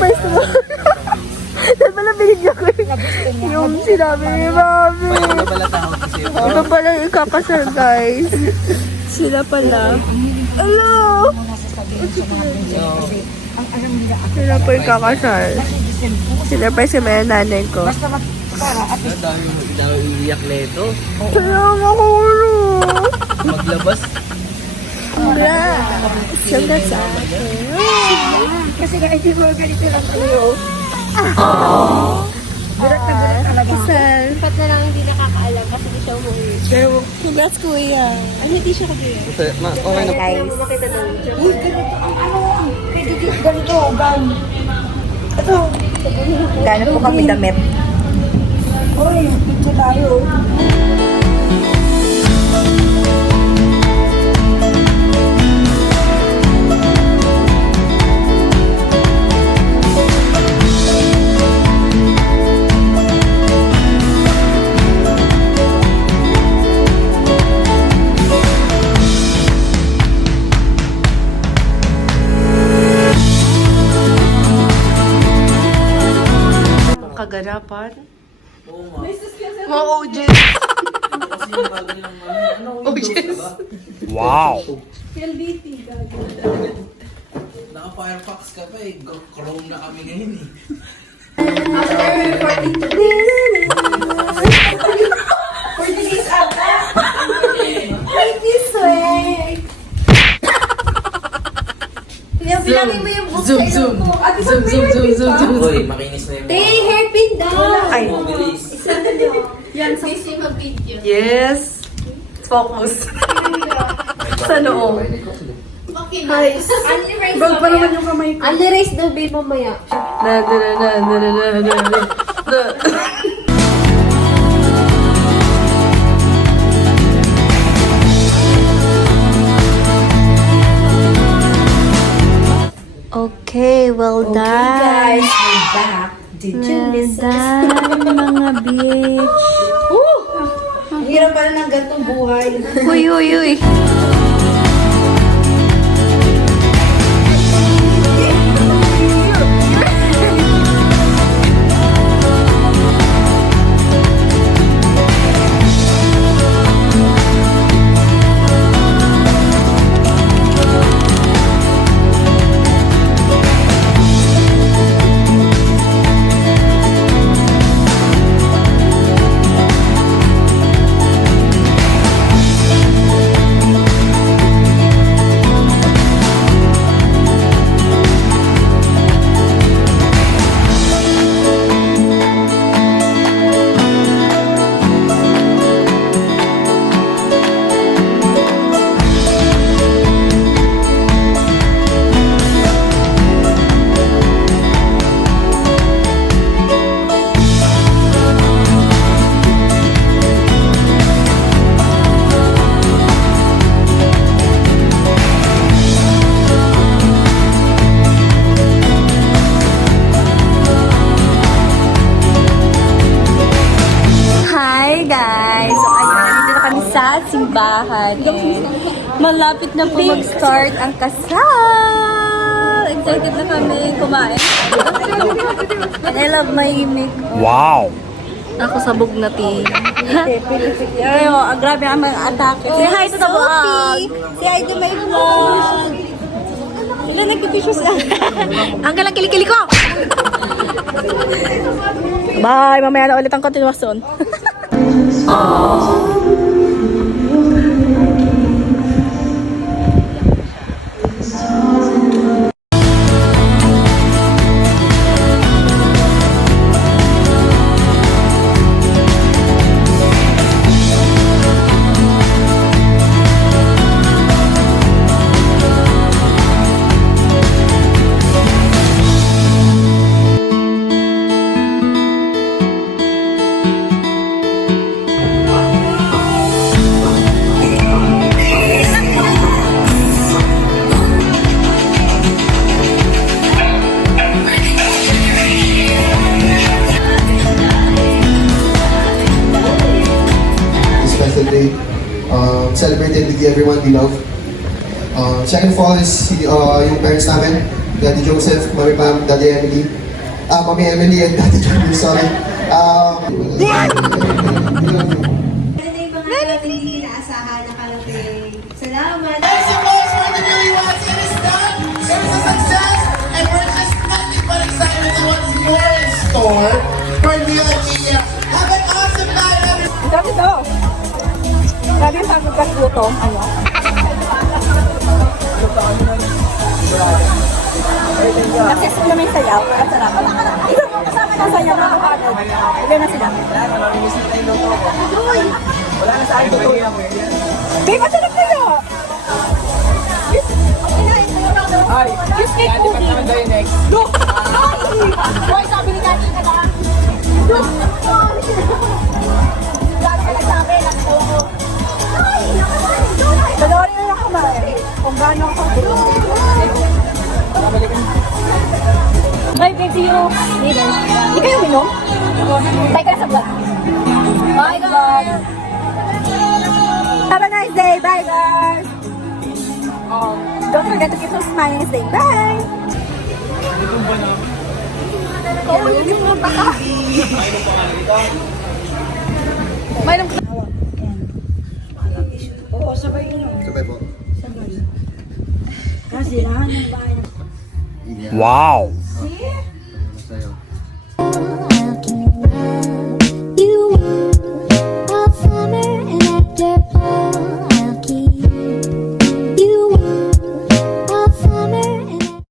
surprise mo. Dahil pala binigyan ko yung sinabi ni Mami. Ito pala yung ikakasal, guys. Sila pala. Hello! Sila po yung kakasal. Sila pa yung may nanay ko. Dami mo iiyak na ito. Kaya makulo. Maglabas. Wala. Sila sa akin. Kasi hindi mo ganito lang kayo. Birat na birat talaga. Kasal. Dapat na lang hindi nakakaalam kasi hindi siya umuwi. Congrats, kuya. Ano, hindi siya kuya? Okay na. Guys. Uy, ganito ang ano. Pwede dito ganito. Ito. Gano'n po kami damit. Uy, picture tayo. Kaganapan. Mga OJs. OJs. Wow! LBT, gago. Naka-Firefox ka pa eh. Chrome na kami ngayon eh. For today's ata. Wait this way. Bilangin mo yung book Zoom, sa zoom. ilong mo. Ate, Zoom, zoom, zoom, zoom, zoom. Uy, makinis na yung Tay, hairpin daw. Ay. bilis. Isa na daw. Yan, busy mag-video. Yes. Focus. Sa noo. Okay na. Hi. Unli-raise Bag pa naman yung kamay ko. Unli-raise daw, babe, mamaya. Na. Okay, well done. Guys, we're back. Did you miss us? Mga bitch. Ang hirap pala ng gantong buhay. Uy, uy, uy. Simbahan. Malapit na po mag-start ang kasal. Excited na kami kumain. And I love my makeup. Wow! Ako sabog na tin. Ayo, grabe ang mga atake. Say hi to the vlog. Say hi to my vlog. Ilan nagpipicture sila? Ang galang kilikili ko. Bye, mamaya na ulit ang kontinuasyon. Celebrated with everyone we love. Second of all is yung parents namin, Daddy Joseph, Mami Pam, Daddy Emily. Mami Emily and Daddy Jordan, sorry. Ano yung mga hindi inaasahan na karating? Salamat! Thanks so much for the newlyweds. It is done. It was a success. And we're just nothing but excited to what's more in store for Neil and Mia. Have an awesome night, everyone. Grabe to. Grabe yung pagkaklutom. Ano? Success ko naman yung sayaw. At sarap. Ikaw mo kasama ng sayaw. Ilan na sila? Wala na sa akin, totoo yan. Babe, masarap kayo! Ay, Cheese cake Daddy, cookie. ba't naman tayo next? Look! Hoy, sabi ni Daddy ka na. Look! Lagi ka nagsabi, nakatawa ko. Panoorin na lang kumain. Kung gaano ako. Ay, babe, see you. Hindi kayo minom? Tayo ka na sa vlog. Bye, guys! Have a nice day. Bye, guys! Don't forget to keep on smiling and saying bye! Oh, hindi mo baka! May nang oo, sabay yun. Sabay po. Kasi lahat ng bahay. Wow! Yeah.